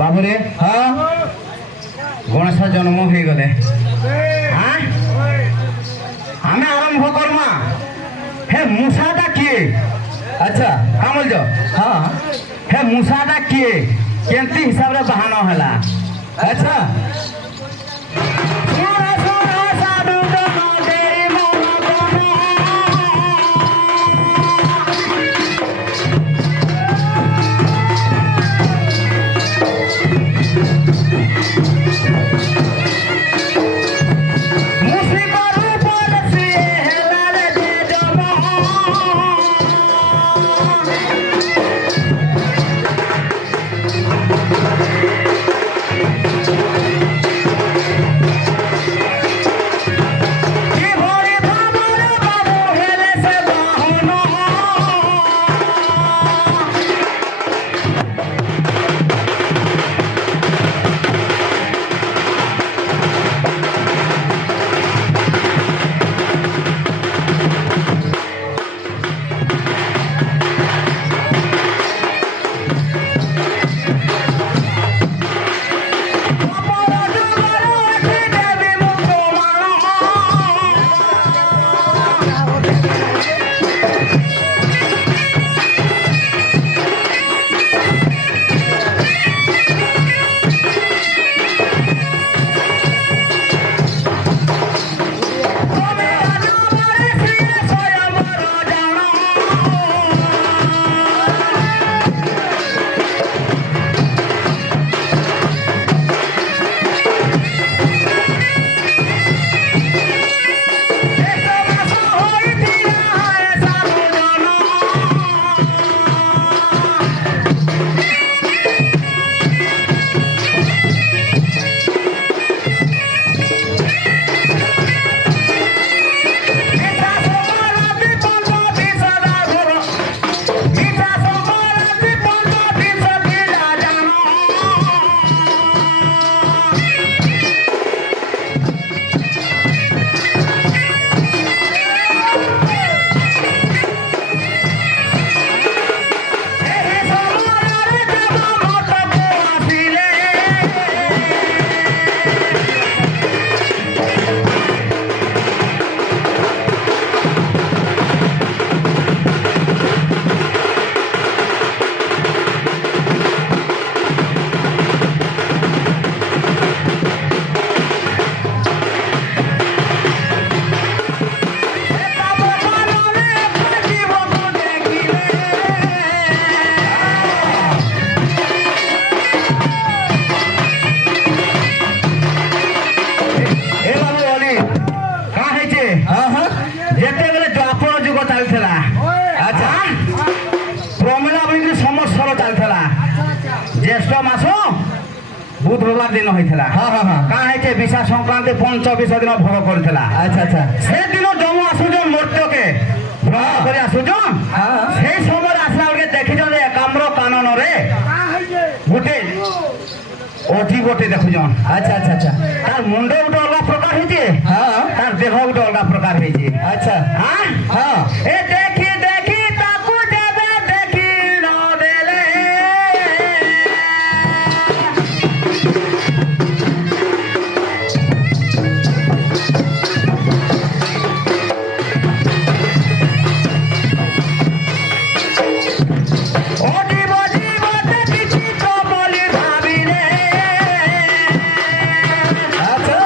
বাবুরে হ্যাঁ গণেশ জন্ম হয়ে গেলে হ্যাঁ আমি আরম্ভ করমা হে মূষাটা কে আচ্ছা হ্যাঁ বলছ হ্যাঁ হে মূষাটা কে কেমতি হিসাবে বাহানো হেলা আচ্ছা জ্যেষ্ঠ মাস বুধবার দিন হয়েছিল কাঁ হয়েছে বিশা সংক্রান্তি পঞ্চবিশ দিন ভোগ করেছিল আচ্ছা আচ্ছা সেদিন জমু আসুছন মূর্তকে ভ্রমণ করে আসুছন সেই সময় আসলা বেড়ে দেখিছন যে একাম্র কাননরে গোটে অজি গোটে দেখুছন আচ্ছা আচ্ছা আচ্ছা তার মুন্ড গোটে অলগা প্রকার হয়েছে তার দেহ গোটে অলগা প্রকার হয়েছে আচ্ছা হ্যাঁ হ্যাঁ এ দেখি দেখি তাকু দেবে দেখি ন দেলে আচ্ছা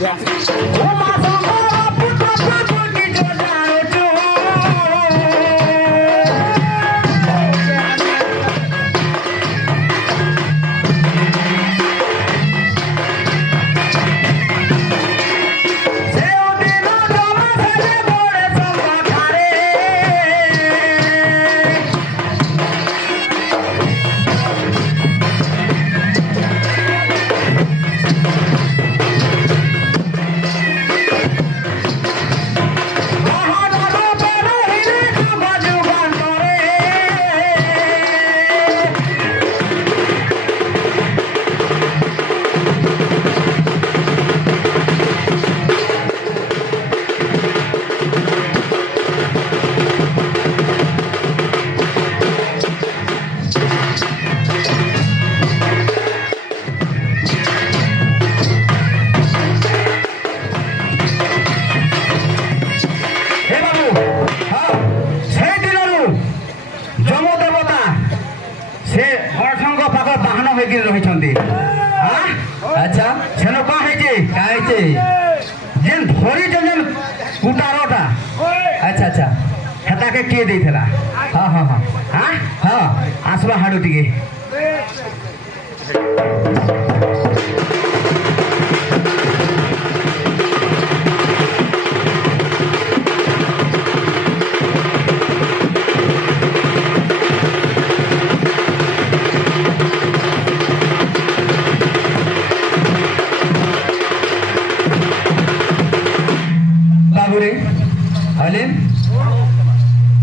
उमा शंकर पुत्र पुत्र जो जानो अच्छा सेन कौन है जेन धरी जेन कुटारोटा अच्छा अच्छा हेता के किए देइथला हां हां हां हां हां आसवा हाडू टिके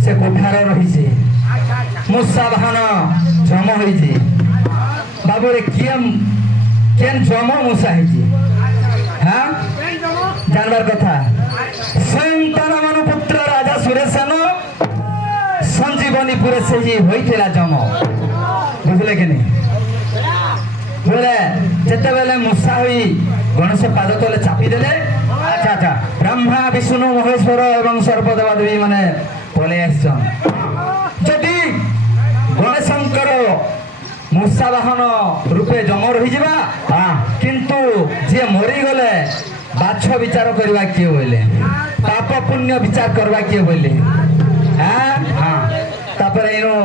से कोठार रही मूषा बाहन जम होती बाबू रे केन जम मूषा हाँ जानवर कथा स्वयं तारा मनु पुत्र राजा सुरेशन संजीवनी पुरे से ही होइथिला जम बुझले कि नहीं बोले जेते बेले मूषा होई गणेश पाद तले चापी देले अच्छा अच्छा ब्रह्मा विष्णु महेश्वर एवं सर्वदेवा देवी माने पले आसन जदि गणेशंकर मूषा वाहन रूपे जम रही जावा हाँ किंतु जे मरी गले बाछ विचार करवा किए बोले पाप पुण्य विचार करवा किए बोले हाँ हाँ तापर इनो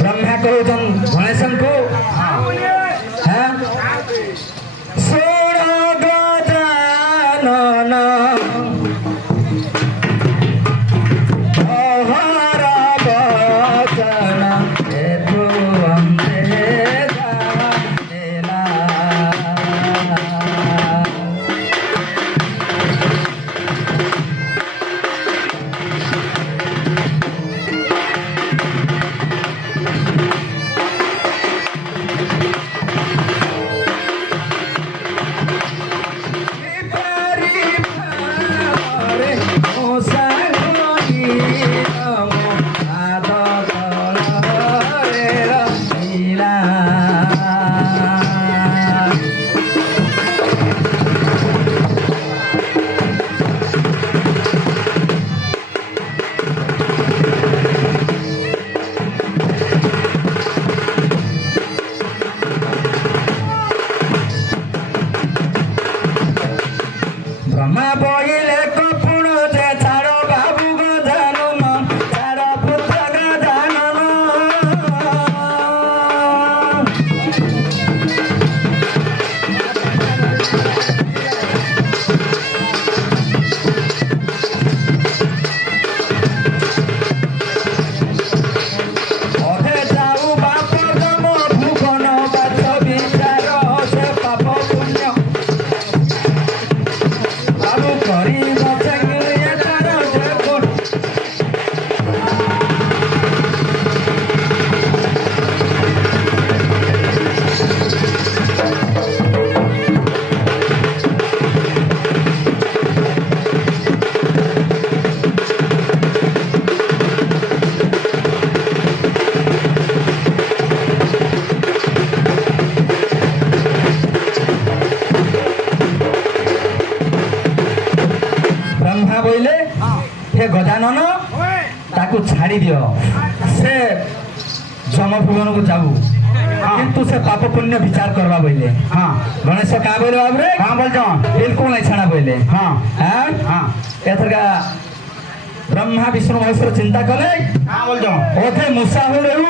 ब्रह्मा कहउछन गणेशन को हाँ सोना गजानन गजानन ताकू छाड़ी दियो से जम भुवन को जाऊ কিন্তু সে পাপ পুণ্য বিচার করবা বইলে হ্যাঁ গণেশ কা বইলে বাবরে হ্যাঁ বলছন বিলকুল নাই ছাড়া বইলে হ্যাঁ হ্যাঁ হ্যাঁ এথরকা ব্রহ্মা বিষ্ণু মহেশ্বর চিন্তা কলে হ্যাঁ বলছন ওথে মুসা হইলেও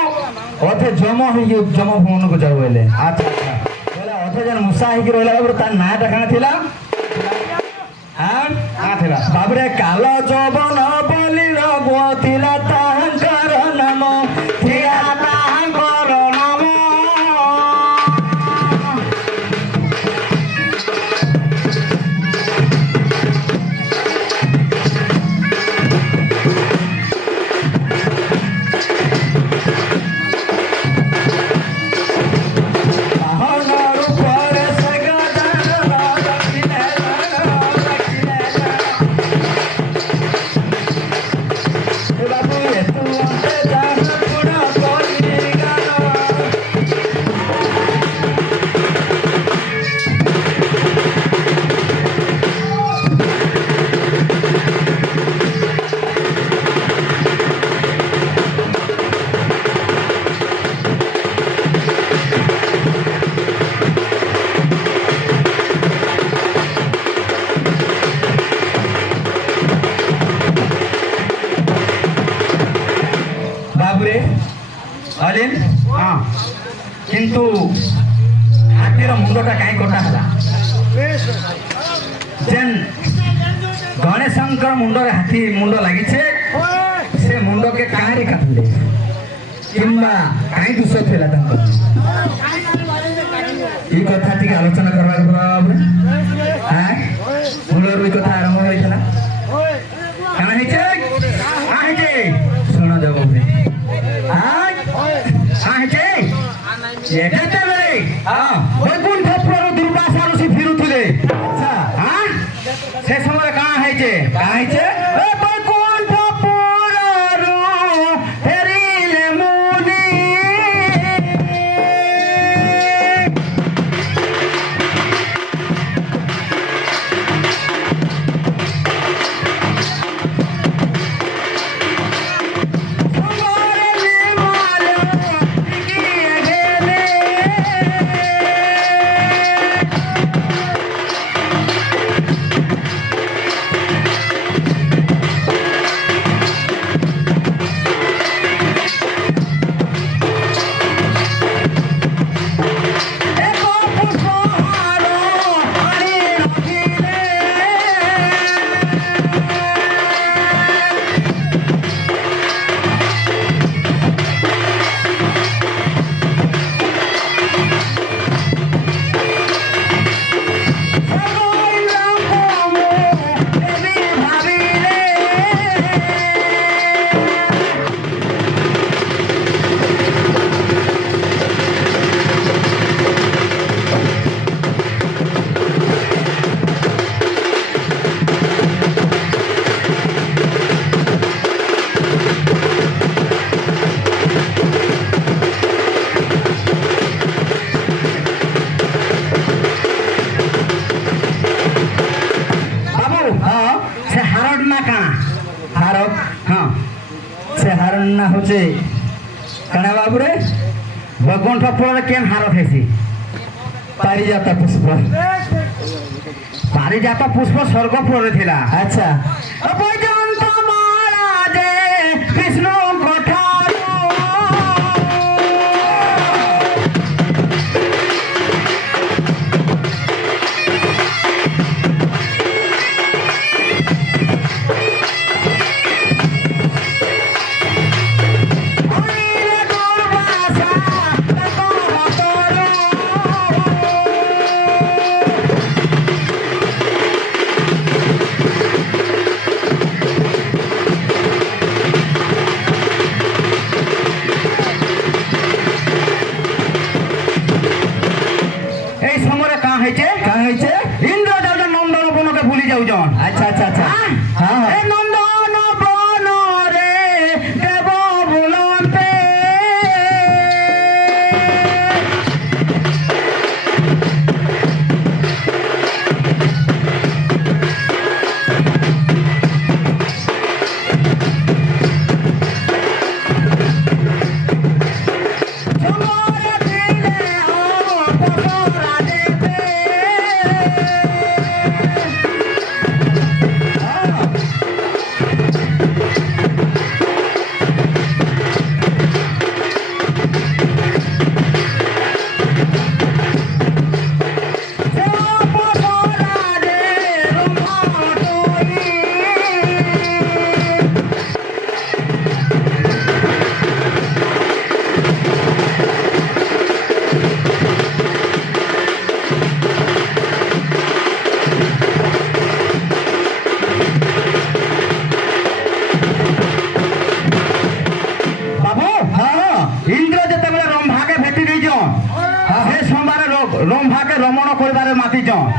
ওথে জম হইকি জম ভবনକୁ যাও বইলে আচ্ছা আচ্ছা বলে ওথে যেন মুসা হইকি রইলা বাবরে তার নাটা কানা ଥିଲା হ্যাঁ হ্যাঁ ଥିଲା বাবরে কাল যৌবন বলি রব ଥିଲା তাহাঙ্কর নাম ଥିଲା ତାହାଙ୍କର ନାମ ବାହନରୁ ପରେ ସେ ଗଦାନ ରଖିଲେ ବାବୁ ଏତୁ ଅନ୍ତେ ତାହା ଗୁଣ କରି ଗାନ ବାବୁରେ ଅଲିନ ହଁ କିନ୍ତୁ ହାତୀର ମୁଣ୍ଡଟା କାହିଁ କଟା ହେଲା ଯେନ୍ ଗଣେଶଙ୍କର ମୁଣ୍ଡରେ ହାତୀ ମୁଣ୍ଡ ଲାଗିଛେ ସେ ମୁଣ୍ଡକେ କାହିଁରେ କାଟିଲେ କିମ୍ବା କାହିଁ ଦୋଷ ଥିଲା ତାଙ୍କର এই কথা ଟିକେ ଆଲୋଚନା କରିବାକୁ ପଡିବ ବାବୁରେ ମୂଳରୁ এই କଥା ଆରମ୍ଭ ହୋଇଥିଲା କାଣା ହେଇଛେ କାଣା ହେଇଛେ ଶୁଣ ଯାଉ ବାବୁରେ ଯେତେବେଳେ ବୈକୁଣ୍ଠପୁରରୁ ଦୁର୍ବାସାରୁ ସେ ଫେରୁଥିଲେ ସେ ସମୟରେ କାଣା ହେଇଛେ କାଣା ହେଇଛେ ବୈକୁଣ୍ଠପୁରରୁ ଫେରିଲେ ମୁନି ସମୟରେ ନିର୍ମଳ ଟିକିଏ ଗେଲେ ଏକ ପୁଷ୍ପହାର ଆଣି ରଖିଲେ ସଦୈବଙ୍କୁ ମୁଁ ଦେବି ଭାବିଲେ ବାବୁ ହଁ ସେ ହାରଡ ନା କାଣା ହାର ହଁ ସେ ହାର ନା ହଉଛି କାଣା ବାବୁରେ ବୈକୁଣ୍ଠପୁରରେ କେନ୍ ହାର ହେସି ପାରିଜାତ ପୁଷ୍ପ ପାରିଜାତ ପୁଷ୍ପ ସ୍ୱର୍ଗପୁରରେ ଥିଲା ଆଚ୍ଛା ବୈଜୟନ୍ତ ମାଳା ଯେ ବିଷ୍ଣୁଙ୍କ ଠାରୁ ଆଣିଲେ ଦୁର୍ବାସା ତାଙ୍କ ହାତରୁ এই সমୟରେ কাঁ ହେଇଛେ କାଣା ହେଇଛେ ଇନ୍ଦ୍ର ଯାଉଛନ୍ ନନ୍ଦନ ବନକେ ବୁଲି ଯାଉଛନ୍ ଆଚ୍ଛା ଆଚ୍ଛା ଆଚ୍ଛା ହଁ ଏ ହଁ ନନ୍ଦନ ବନରେ ଦେବ ବୁଲନ୍ତେ ସମୟରେ ଥିଲେ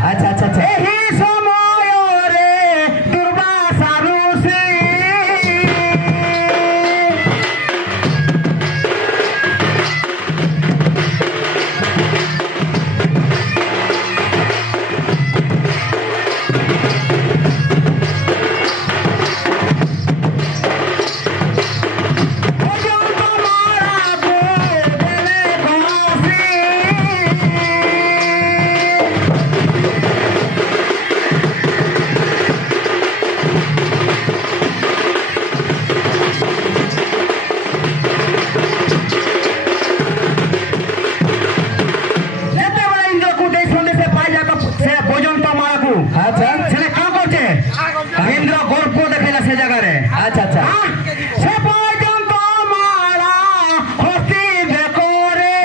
আচ্ছা আচ্ছা আচ্ছা ଏହି ସମୟରେ ଦୁର୍ବାସା ଋଷି আচ্ছা সেটা কাঁ করছে ইন্দ্র গর্ব দেখাইলা সে জায়গায় আচ্ছা আচ্ছা সে পর্যন্ত মারা হস্তিবে করে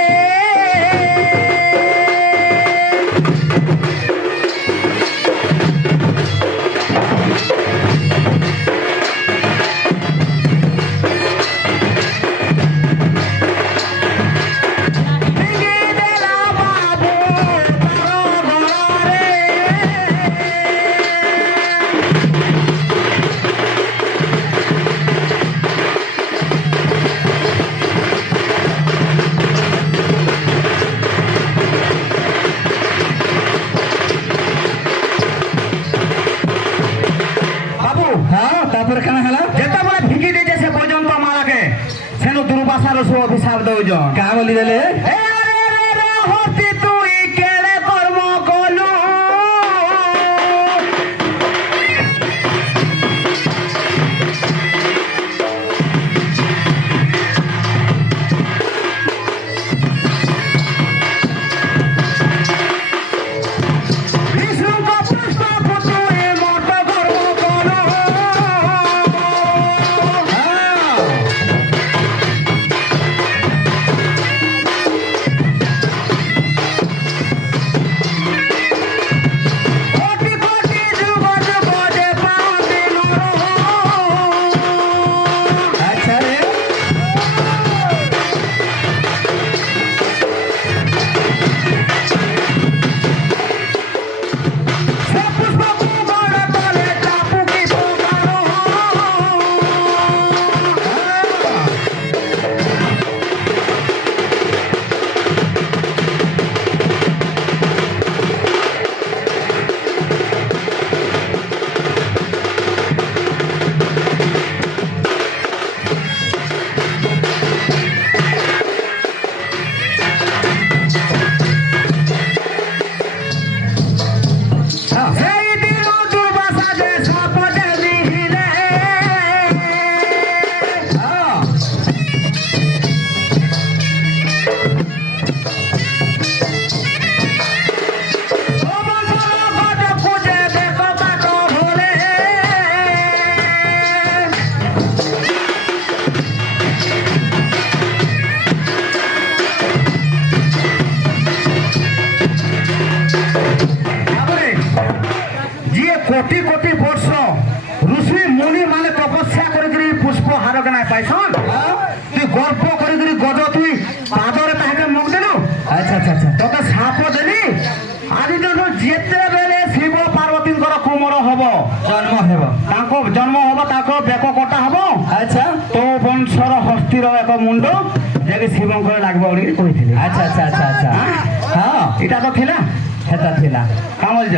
ভেঙে দিলা বাবু তার গলারে বাবু হ্যাঁ তারপরে কেন হলা যেତେବେଳେ ଫିକି ଦେଇଛେ ସେ ପର୍ଯ୍ୟନ୍ତ ମାଳାକେ ସେନୁ ଦୁର୍ବାସାର ସବୁ ଅଭିଶାପ ଦଉଛନ୍ କା বলি দেলে ଏ ରେ ରେ ରେ ହସ୍ତି ତୁଇ କେଡ଼େ କର୍ମ କଲୁ ବିଷ୍ଣୁଙ୍କ ପୁଷ୍ପକୁ ତୁଇ ମତ କର୍ମ କଲୁ কোটি কোটি যুগ যুগ যে পাবিলু আচ্ছা রে সে পুষ্পକୁ বড় তলে চাপুকি পকালো সেই দিন দুর্বাসা যে সাপটে লিখিলে খুঁজে দেখো কাট ভরে তারপরে ଯିଏ କୋଟି କୋଟି ବର୍ଷ ଋଷି ମୁନି ମାନେ ତପସ୍ୟା କରିକିରି ପୁଷ୍ପ ହାର କେ ନାଇଁ ପାଇସନ୍ তুই গর্ব করিকিরি গজ তুই পাদরে তাহাকে মুখ দেলু আচ্ছা আচ্ছা আচ্ছা তোকে সাপ দেলি আজ জন্য যেতেবেলে শিব পার্বতীঙ্কর কুমর হব জন্ম হেব তাঙ্ক জন্ম হব তাঙ্ক বেক কটা হব আচ্ছা তো বংশর হস্তির এক মুন্ড যে শিবঙ্কর লাগবে বলি কইଥିଲି আচ্ছা আচ্ছা আচ্ছা আচ্ছা হ্যাঁ এটা তো ଥିଲା হেতা ଥିଲା কাম বলছ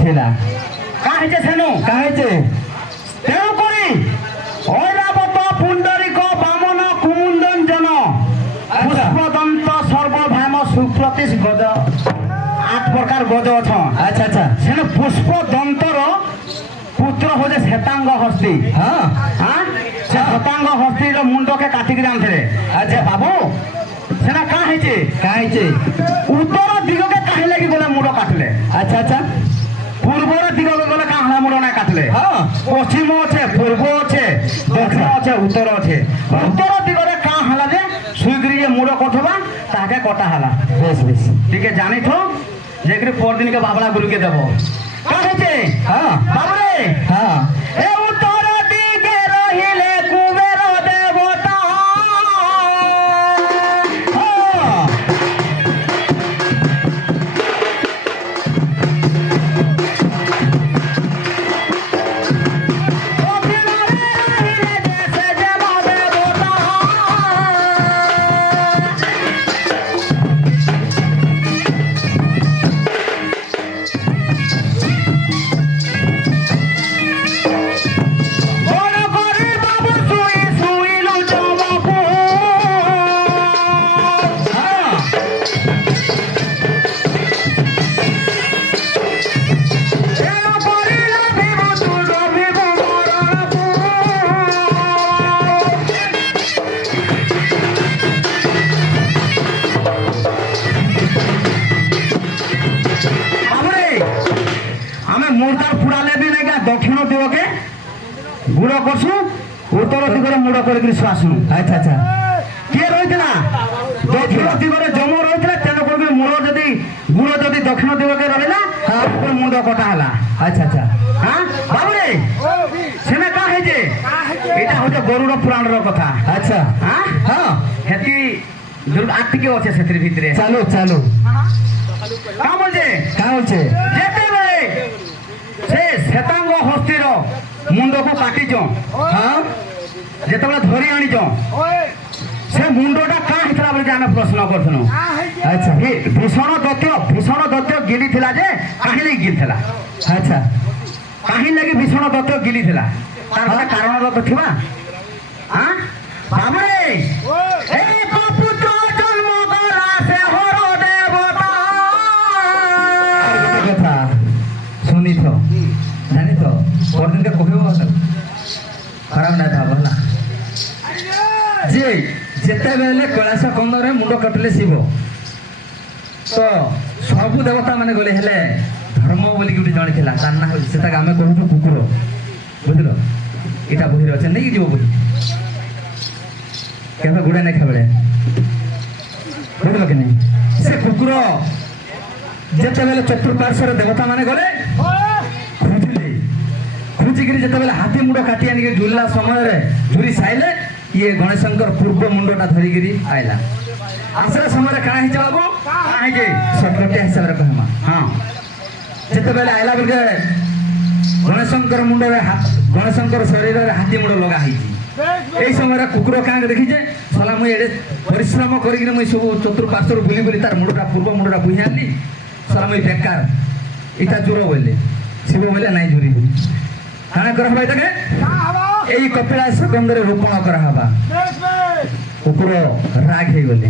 ଥିଲା কা হইছে সেনু কা হয়েছে তেণু করি ঐরাবত পুণ্ডরিক বামন কুমুন্দন জন পুষ্পদন্ত সর্বভাম সুপ্রতিশ গজ 8 প্রকার গজ অছন আচ্ছা আচ্ছা সেনে পুষ্পদন্তর পুত্র হচ্ছে শ্বেতাঙ্গ হস্তি হ্যাঁ হ্যাঁ সে শ্বেতাঙ্গ হস্তির মুন্ডকে কাটিকি আনଥିଲେ আচ্ছা বাবু সেনা কা হয়েছে কা হয়েছে উত্তর দিগকে কাহি লাগি গলে মুন্ড কাটলে আচ্ছা আচ্ছা পূর্বর দিগকে গলে কাহলা মুন্ড না কাটলে হ্যাঁ পশ্চিম আছে পূর্ব আছে দক্ষিণ আছে উত্তর আছে উত্তর দিগরে কা হলা যে সুইগিরি যে মুড় কঠবা তাকে কটা হলা বেশ বেশ ঠিক আছে জানি তো যে কি পরদিনকে বাবলা গুরুকে দেব কা হইছে হ্যাঁ বাবরে হ্যাঁ এ উত্তর দিকে রহিলে কুবের দেবতা হ্যাঁ মুড়টা ফুড়ালে বি নাকি দক্ষিণ দিগকে গুড় করছু উত্তর দিগরে মুড় করিকি শুয়াসু। আচ্ছা আচ্ছা কিଏ ରହିଥିଲା ଦକ୍ଷିଣ ଦିଗରେ ଜମ ରହିଥିଲା ତେଣୁ କରିକି ମୂଳ ଯଦି ଗୁଡ଼ ଯଦି ଦକ୍ଷିଣ ଦିଗରେ ରହିଲା ତାପରେ ମୁଣ୍ଡ କଟା ହେଲା। আচ্ছা আচ্ছা ହଁ ବାବୁରେ ସେନେ କାଁ ହେଇଛେ ଏଇଟା ହଉଛି ଗରୁଡ଼ ପୁରାଣର କଥା। আচ্ছা ହଁ হ্যাঁ ହେତି আর ଟିକେ ଅଛେ ସେଥିର ଭିତରେ চালু চালু କାଁ ବୋଲଛେ কাঁ হচ্ছে ଯେତେବେଳେ ସେ ଶ୍ଵେତାଙ୍ଗ ହସ୍ତିର ମୁଣ୍ଡକୁ କାଟିଛ হ্যাঁ ଯେତେବେଳେ ଧରି ଆଣିଛ ସେ ମୁଣ୍ଡଟା କାଁ ହେଇଥିଲା ବୋଲି ଆମେ ପ୍ରଶ୍ନ କରୁଥିଲୁ। আচ্ছা ଭୀଷଣ ଦୈତ୍ୟ ଗିଲିଥିଲା ଯେ କାହିଁ ଲାଗି ଗିଲିଥିଲା আচ্ছা କାହିଁ ଲାଗି ଭୀଷଣ ଦୈତ୍ୟ ଗିଲିଥିଲା ତାର ଗୋଟେ କାରଣ ତ ଥିବା। ଆଁ ବାବୁରେ ଏକ ପୁତ୍ର ଜନ୍ମ କଲା ସେ ହର ଦେବତା। আর গোটে কথা শুনি তো জানি তো পরদিনকে কহিব খারাপ না থাকব না যে যেতেবেলে কৈলাস কন্দরে মুন্ড কাটিলে শিব তো সবু দেবতা মানে গলে হেলে ধর্ম বলি গোটে জনে লা তার না হচ্ছে সেটাকে আমি কহুছু কুকুর বুঝল এটা বহিরে আছে নেই যাব বহি কেবে গুড়ে নাই খাবে বুঝল কি নাই সে কুকুর যেতেবেলে চতুর্পার্শ্বরে দেবতা মানে গলে খুঁজিলে খুঁজিকি যেতেবেলে হাতি মুন্ড কাটি আনিকি ঝুলিলা সমୟରେ ঝুরি সাইলে ইয়ে গণেশঙ্কর পূর্ব মুন্ডটা ধরিকি আইলা আসলে সমୟରେ কাଣା ହେଇଛି বাবু କାଁ ହେଇଛେ ସର୍ଟକଟ ହିସାବରେ କହିମା ହଁ ଯେତେବେଳେ ଆଇଲା ବେଳକେ ଗଣେଶଙ୍କର ମୁଣ୍ଡରେ ଗଣେଶଙ୍କର ଶରୀରରେ ହାତୀ ମୁଣ୍ଡ ଲଗା ହେଇଛି এই সমୟରେ କୁକୁର କାଁକେ ଦେଖିଛେ ସଲା ମୁଇଁ ଏଡ଼େ ପରିଶ୍ରମ କରିକିରି ମୁଇଁ ସବୁ ଚତୁର୍ପାର୍ଶ୍ୱରୁ ବୁଲି ବୁଲି ତାର ମୁଣ୍ଡଟା ପୂର୍ବ ମୁଣ୍ଡଟା ବୁହି ଆଣିଲି ସଲା ମୁଇଁ ବେକାର ଇଟା ଜୋର ବୋଇଲେ ଶିବ ବୋଇଲେ ନାଇଁ ଜୋରି କାଣା କରାହବା ଏଟାକେ এই কপিଳାସ ଗଙ୍ଗରେ ରୋପଣ କରାହବା କୁକୁର ରାଗ ହେଇଗଲେ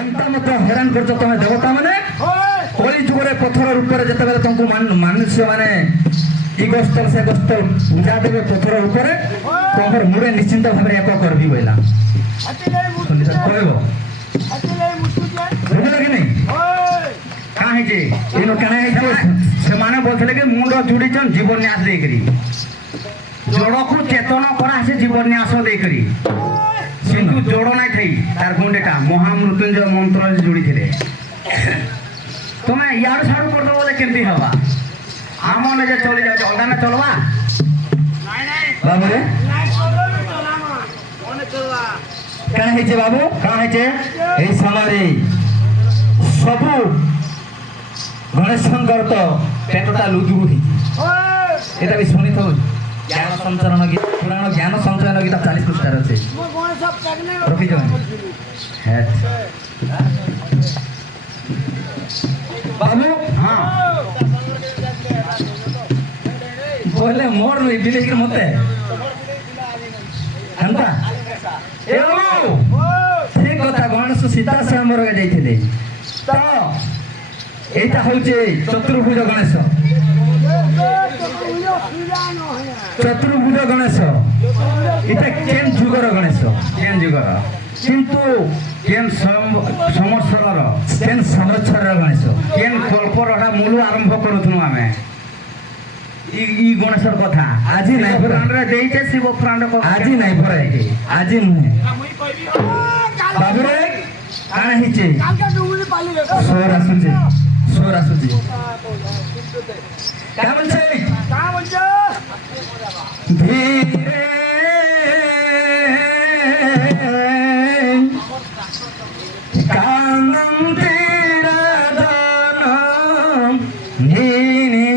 ଏନ୍ତା ମତେ ହଇରାଣ କରୁଛ ତମେ ଦେବତା ମାନେ କଳି ଯୁଗରେ ପଥର ରୂପରେ ଯେତେବେଳେ ତମକୁ ମନୁଷ୍ୟ ମାନେ ଇ ଗସ୍ତ ସେ ଗସ୍ତ ପୂଜା ଦେବେ ପଥର ଉପରେ ତମର ମୁଣ୍ଡେ ନିଶ୍ଚିନ୍ତ ଭାବରେ ଏକ କରିବି ବୋଇଲା କହିବ ବୁଝିଲ କି ନାଇଁ କାଁ ହେଇଛେ ଏଇନୁ କାଣା ହେଇଛି ସେମାନେ ବୋଲଥିଲେ କି ମୁଣ୍ଡ ଚୁଡ଼ିଛନ୍ ଜୀବନ ନ୍ୟାସ ଦେଇକରି ଜଳକୁ ଚେତନ କରା ସେ ଜୀବନ ନ୍ୟାସ ଦେଇକରି କିନ୍ତୁ ଜୋଡ଼ ନାଇଁ ଥାଇ ତାର ଗୁଣ୍ଡେଟା ମହାମୃତ୍ୟୁଞ୍ଜୟ ମନ୍ତ୍ରରେ ଯୋଡ଼ିଥିଲେ। ତମେ ଇଆଡୁ ସାଡୁ କରିଦେବ ବୋଲେ କେମିତି ହବା ଆମ ଯେ ଚଳି ଯାଉଛି ଅଲଗା ନା ଚଲବା ବାବୁରେ କାଣା ହେଇଛି ବାବୁ କାଁ ହେଇଛେ এই সমୟରେ ସବୁ ଗଣେଶଙ୍କର ତ ପେଟଟା ଲୁଜୁରୁ ହେଇଛି এটা ବି ଶୁଣିଥାଉ ଜ୍ଞାନ ସଞ୍ଚରଣ ଗୀତ ପୁରାଣ ଜ୍ଞାନ ସଞ୍ଚୟନ ଗୀତ 40 ପୃଷ୍ଠାର ଅଛି ରଖିଛ ବାବୁ ହଁ ବୋଇଲେ ମୋର ନୁହେଁ ବିଲେଇକିରି ମତେ ହେନ୍ତା ଏ ବାବୁ ଠିକ କଥା ଗଣେଶ ସୀତା ସ୍ୱୟଂବର ଯାଇଥିଲେ ତ এইটা হচ্ছে চতুর্ভুজ গণেশ চতুর্ভুজ গণেশ এটা কেন যুগর গণেশ କେନ୍ ଯୁଗର কিন্তু କେନ୍ ସଂବତ୍ସରର কেন সংবৎসরের গণেশ କେନ୍ କଳ୍ପରଟା ମୂଳୁ ଆରମ୍ଭ କରୁଥିଲୁ ଆମେ ଇ ଗଣେଶର କଥା ଆଜି ନାଇଁ ପରା। ପୁରାଣରେ ଦେଇଛେ ଶିବ ପୁରାଣ আজি নাই পরে আজি নুহে বাবুরে কাଣା হইছে সোর আসুছে সোর আসুছে কা বলছে ধীরে কানন্তে রাধনম নীনি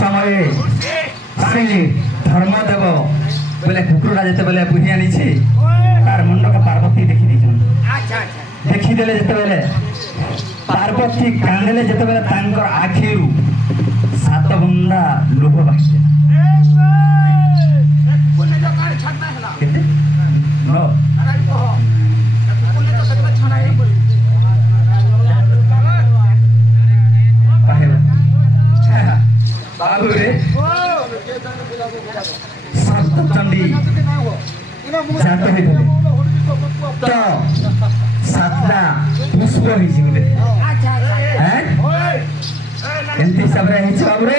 ସମୟରେ ଶ୍ରୀ ଧର୍ମଦେବ ବୋଲେ କୁକୁରଟା ଯେତେବେଳେ ବୁହି ଆଣିଛି ତାର ମୁଣ୍ଡକୁ ପାର୍ବତୀ ଦେଖି ଦେଇଛନ୍ତି। ଦେଖିଦେଲେ ଯେତେବେଳେ ପାର୍ବତୀ କାନ୍ଦିଲେ ଯେତେବେଳେ ତାଙ୍କର ଆଖିରୁ 7 ବୁନ୍ଦା ଲୁହ ବାହାରିଲା। କେତେ? 9। ବାବୁରେ ସପ୍ତଚଣ୍ଡୀ ଜାତ ହେଇଥିଲେ ତ 7ଟା ପୁଷ୍ପ ହେଇଛି ଗୋଟେ। ଏମିତି ହିସାବରେ ହେଇଛି ବାବୁରେ।